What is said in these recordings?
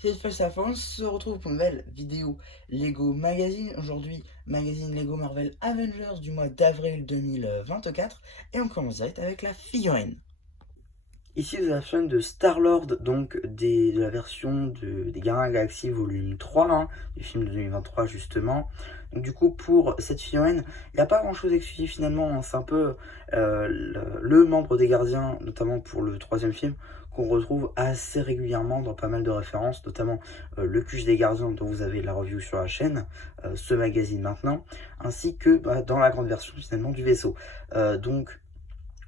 C'est Falsafa, on se retrouve pour une nouvelle vidéo Lego Magazine. Aujourd'hui, magazine Lego Marvel Avengers du mois d'avril 2024. Et on commence direct avec la figurine. Ici, vous avez la chaîne de Star-Lord, donc de la version des Gardiens de la Galaxie volume 3, hein, du film de 2023 justement. Donc du coup, pour cette figurine, il n'y a pas grand-chose d'exclusif finalement, hein. C'est un peu le membre des Gardiens, notamment pour le troisième film, qu'on retrouve assez régulièrement dans pas mal de références, notamment le QG des Gardiens dont vous avez la review sur la chaîne, ce magazine maintenant, ainsi que dans la grande version finalement du vaisseau. Donc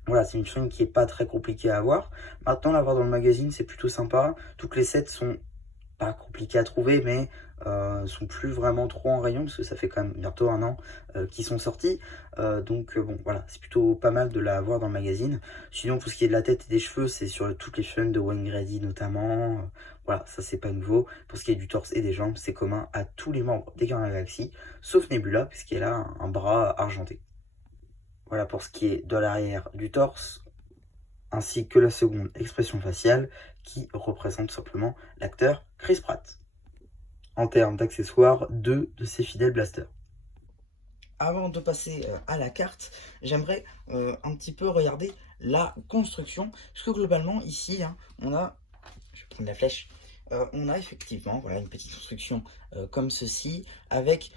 voilà, c'est une figurine qui est pas très compliquée à avoir. Maintenant, l'avoir dans le magazine, c'est plutôt sympa. Toutes les sets sont pas compliquées à trouver, mais sont plus vraiment trop en rayon, parce que ça fait quand même bientôt un an qu'ils sont sortis. Bon, voilà, c'est plutôt pas mal de l'avoir dans le magazine. Sinon, pour ce qui est de la tête et des cheveux, c'est sur toutes les figurines de Wayne Grady notamment. Voilà, ça c'est pas nouveau. Pour ce qui est du torse et des jambes, c'est commun à tous les membres des Gardiens de la Galaxie, sauf Nebula, puisqu'elle a un bras argenté. Voilà pour ce qui est de l'arrière du torse, ainsi que la seconde expression faciale qui représente simplement l'acteur Chris Pratt. En termes d'accessoires, deux de ses fidèles blasters. Avant de passer à la carte, j'aimerais un petit peu regarder la construction. Parce que globalement, ici, hein, on a... Je vais prendre la flèche. On a effectivement voilà, une petite construction comme ceci, avec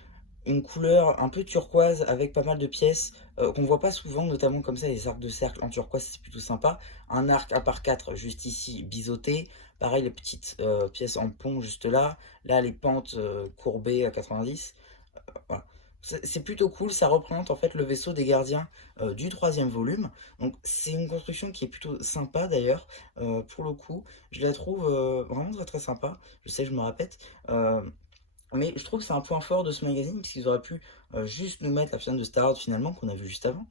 une couleur un peu turquoise avec pas mal de pièces qu'on voit pas souvent, notamment comme ça, les arcs de cercle en turquoise, c'est plutôt sympa. Un arc à part 4 juste ici, biseauté. Pareil, les petites pièces en pont juste là. Là, les pentes courbées à 90. Voilà. C'est plutôt cool, ça représente en fait le vaisseau des gardiens du troisième volume. Donc c'est une construction qui est plutôt sympa d'ailleurs, pour le coup. Je la trouve vraiment très très sympa. Je sais, je me répète. euh, mais je trouve que c'est un point fort de ce magazine, puisqu'ils auraient pu juste nous mettre la figurine de Star-Lord finalement, qu'on a vu juste avant.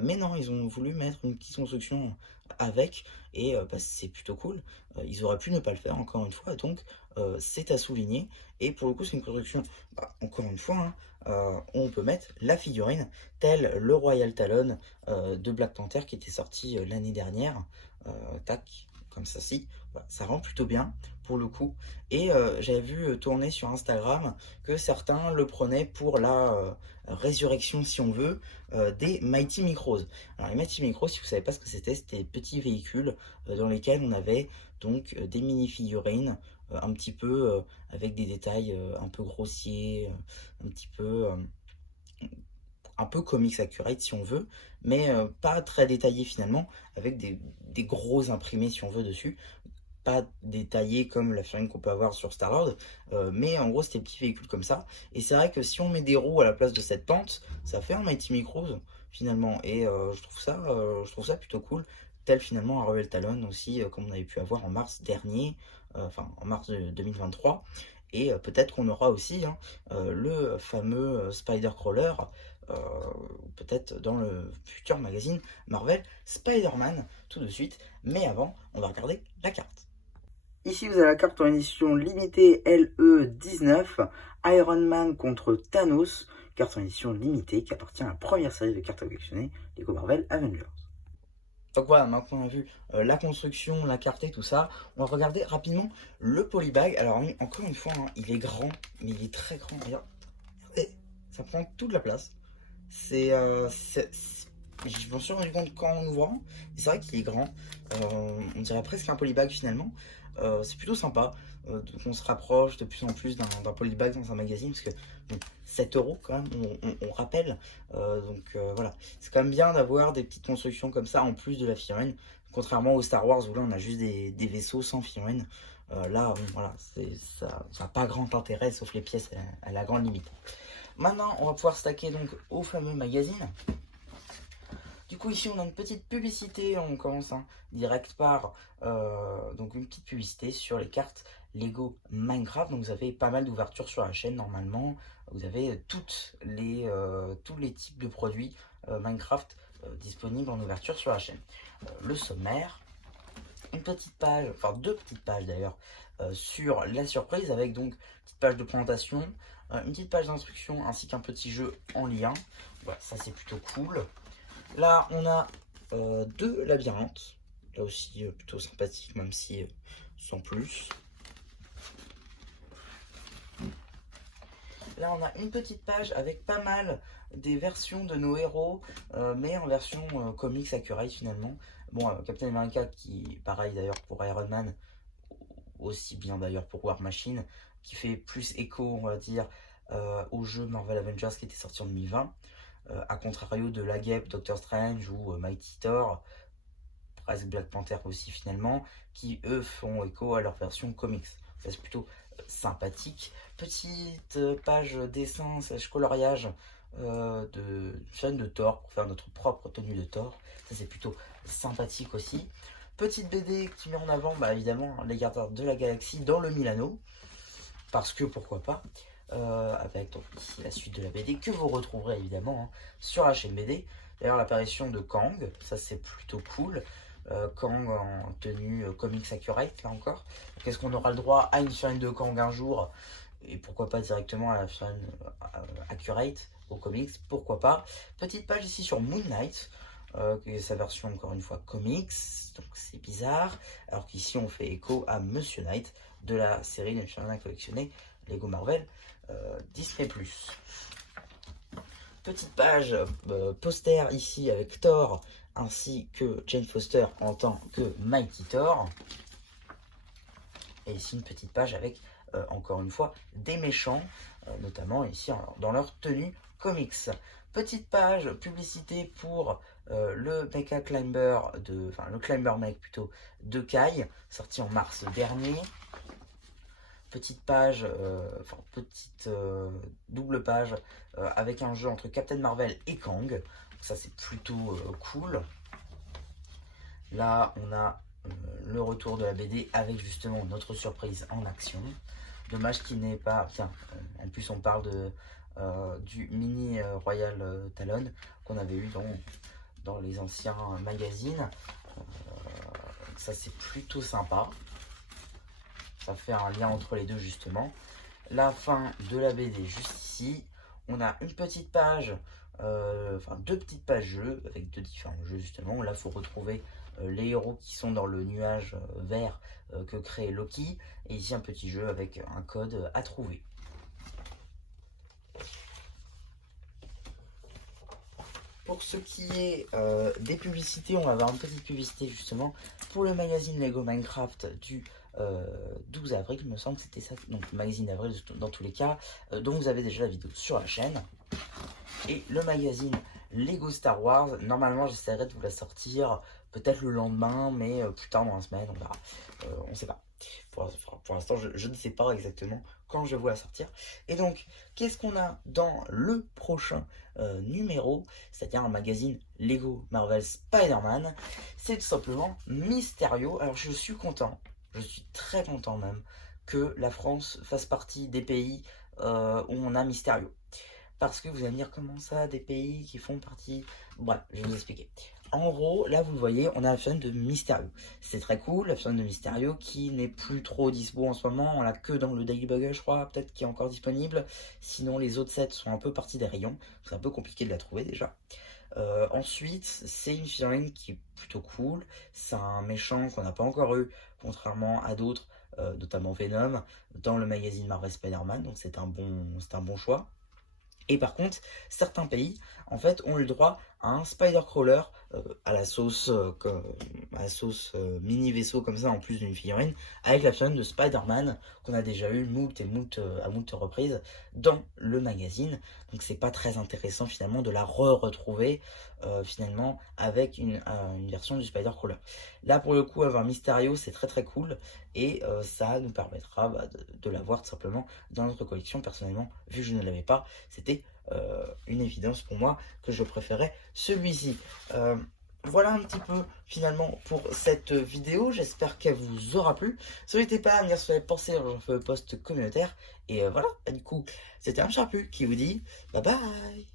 Mais non, ils ont voulu mettre une petite construction avec, et c'est plutôt cool. Ils auraient pu ne pas le faire, encore une fois, donc c'est à souligner. Et pour le coup, c'est une construction, encore une fois, hein, on peut mettre la figurine, tel le Royal Talon de Black Panther qui était sorti l'année dernière. Tac, comme ça, si. Voilà, ça rend plutôt bien, pour le coup. Et j'avais vu tourner sur Instagram que certains le prenaient pour la résurrection, si on veut, des Mighty Micros. Alors les Mighty Micros, si vous ne savez pas ce que c'était des petits véhicules dans lesquels on avait donc des mini-figurines un petit peu avec des détails un peu grossiers, un petit peu... un peu comics accurate si on veut, mais pas très détaillé finalement, avec des gros imprimés si on veut dessus, pas détaillé comme la figurine qu'on peut avoir sur Star-Lord, mais en gros c'était des petits véhicules comme ça. Et c'est vrai que si on met des roues à la place de cette pente, ça fait un Mighty Micros finalement. Et je trouve ça plutôt cool. Tel finalement un Rebel Talon aussi, comme on avait pu avoir en mars dernier, enfin en mars 2023. Et peut-être qu'on aura aussi hein, le fameux Spider-Crawler, euh, peut-être dans le futur magazine Marvel Spider-Man tout de suite. Mais avant, on va regarder la carte. Ici, vous avez la carte en édition limitée LE19, Iron Man contre Thanos, carte en édition limitée qui appartient à la première série de cartes collectionnées Lego Marvel Avengers. Donc voilà, maintenant on a vu la construction, la carte et tout ça. On va regarder rapidement le polybag. Alors encore une fois, hein, il est grand, mais il est très grand. Regarde, regardez, ça prend toute la place. Je m'en suis rendu compte quand on le voit. C'est vrai qu'il est grand. On dirait presque un polybag finalement. C'est plutôt sympa qu'on se rapproche de plus en plus d'un polybag dans un magazine. Parce que bon, 7 euros quand même, on rappelle. Voilà. C'est quand même bien d'avoir des petites constructions comme ça en plus de la figurine. Contrairement au Star Wars où là on a juste des vaisseaux sans figurine. Là, bon, voilà, ça n'a pas grand intérêt sauf les pièces à la grande limite. Maintenant, on va pouvoir stacker donc au fameux magazine. Du coup, ici, on a une petite publicité. On commence hein, direct par donc une petite publicité sur les cartes Lego Minecraft. Donc, vous avez pas mal d'ouvertures sur la chaîne normalement. Vous avez tous les types de produits Minecraft disponibles en ouverture sur la chaîne. Le sommaire, une petite page, enfin deux petites pages d'ailleurs, sur la surprise avec donc une petite page de présentation, une petite page d'instruction ainsi qu'un petit jeu en lien. Voilà, ça c'est plutôt cool. Là, on a deux labyrinthes. Là aussi, plutôt sympathique, même si sans plus. Là, on a une petite page avec pas mal des versions de nos héros, mais en version comics accurate finalement. Bon, Captain America qui, pareil d'ailleurs pour Iron Man, aussi bien d'ailleurs pour War Machine, qui fait plus écho, on va dire, au jeu Marvel Avengers qui était sorti en 2020, à contrario de La Guêpe, Doctor Strange ou Mighty Thor, presque Black Panther aussi finalement, qui eux font écho à leur version comics. Ça c'est plutôt sympathique. Petite page dessin slash coloriage de chaîne de Thor pour faire notre propre tenue de Thor. Ça c'est plutôt sympathique aussi. Petite BD qui met en avant évidemment les gardiens de la galaxie dans le Milano. Parce que pourquoi pas. Avec donc ici la suite de la BD que vous retrouverez évidemment sur la chaîne BD. D'ailleurs l'apparition de Kang, ça c'est plutôt cool. Kang en tenue comics accurate là encore. Qu'est-ce qu'on aura le droit à une figurine de Kang un jour, et pourquoi pas directement à la figurine accurate au comics, pourquoi pas. Petite page ici sur Moon Knight, qui est sa version encore une fois comics, donc c'est bizarre, alors qu'ici on fait écho à Monsieur Knight de la série des figurines à collectionner Lego Marvel Disney+. Petite page poster ici avec Thor ainsi que Jane Foster en tant que Mighty Thor. Et ici une petite page avec encore une fois des méchants, notamment ici dans leur tenue comics. Petite page publicité pour le Mecha Climber le Climber Mech plutôt de Kai, sorti en mars dernier. Petite page, double page avec un jeu entre Captain Marvel et Kang. Donc ça c'est plutôt cool. Là on a le retour de la BD avec justement notre surprise en action. Dommage qu'il n'ait pas... Tiens, en plus on parle du mini Royal Talon qu'on avait eu dans les anciens magazines. Ça c'est plutôt sympa. Ça fait un lien entre les deux justement. La fin de la BD juste ici. On a une petite page, deux petites pages jeux avec deux différents jeux justement. Là il faut retrouver les héros qui sont dans le nuage vert que crée Loki. Et ici un petit jeu avec un code à trouver. Pour ce qui est des publicités, on va avoir une petite publicité justement pour le magazine Lego Minecraft du 12 avril, il me semble que c'était ça, donc le magazine d'avril dans tous les cas, dont vous avez déjà la vidéo sur la chaîne. Et le magazine Lego Star Wars, normalement j'essaierai de vous la sortir peut-être le lendemain, mais plus tard dans la semaine, on verra, on ne sait pas. Pour l'instant, je ne sais pas exactement quand je vais vous la sortir. Et donc, qu'est-ce qu'on a dans le prochain numéro, c'est-à-dire un magazine Lego Marvel Spider-Man? C'est tout simplement Mysterio. Alors, je suis content, je suis très content même, que la France fasse partie des pays où on a Mysterio. Parce que vous allez me dire, comment ça, des pays qui font partie... Bref, je vais vous expliquer. En gros, là vous le voyez, on a la figurine de Mysterio. C'est très cool, la figurine de Mysterio qui n'est plus trop dispo en ce moment. On l'a que dans le Daily Bugle, je crois, peut-être qui est encore disponible. Sinon, les autres sets sont un peu partis des rayons. C'est un peu compliqué de la trouver déjà. Ensuite, c'est une figurine qui est plutôt cool. C'est un méchant qu'on n'a pas encore eu, contrairement à d'autres, notamment Venom, dans le magazine Marvel Spider-Man. Donc c'est un bon choix. Et par contre, certains pays, en fait, ont eu le droit à un Spider-Crawler à la sauce, mini vaisseau comme ça, en plus d'une figurine, avec la figurine de Spider-Man qu'on a déjà eu à moult reprises dans le magazine. Donc c'est pas très intéressant finalement de la retrouver finalement avec une version du Spider-Crawler. Là pour le coup, avoir Mysterio, c'est très très cool, et ça nous permettra de l'avoir tout simplement dans notre collection. Personnellement, vu que je ne l'avais pas, c'était une évidence pour moi que je préférais celui-ci. Voilà un petit peu finalement pour cette vidéo, j'espère qu'elle vous aura plu. N'hésitez pas à me dire ce que vous avez pensé dans le post communautaire. Et voilà, du coup, c'était un Charpu qui vous dit bye bye.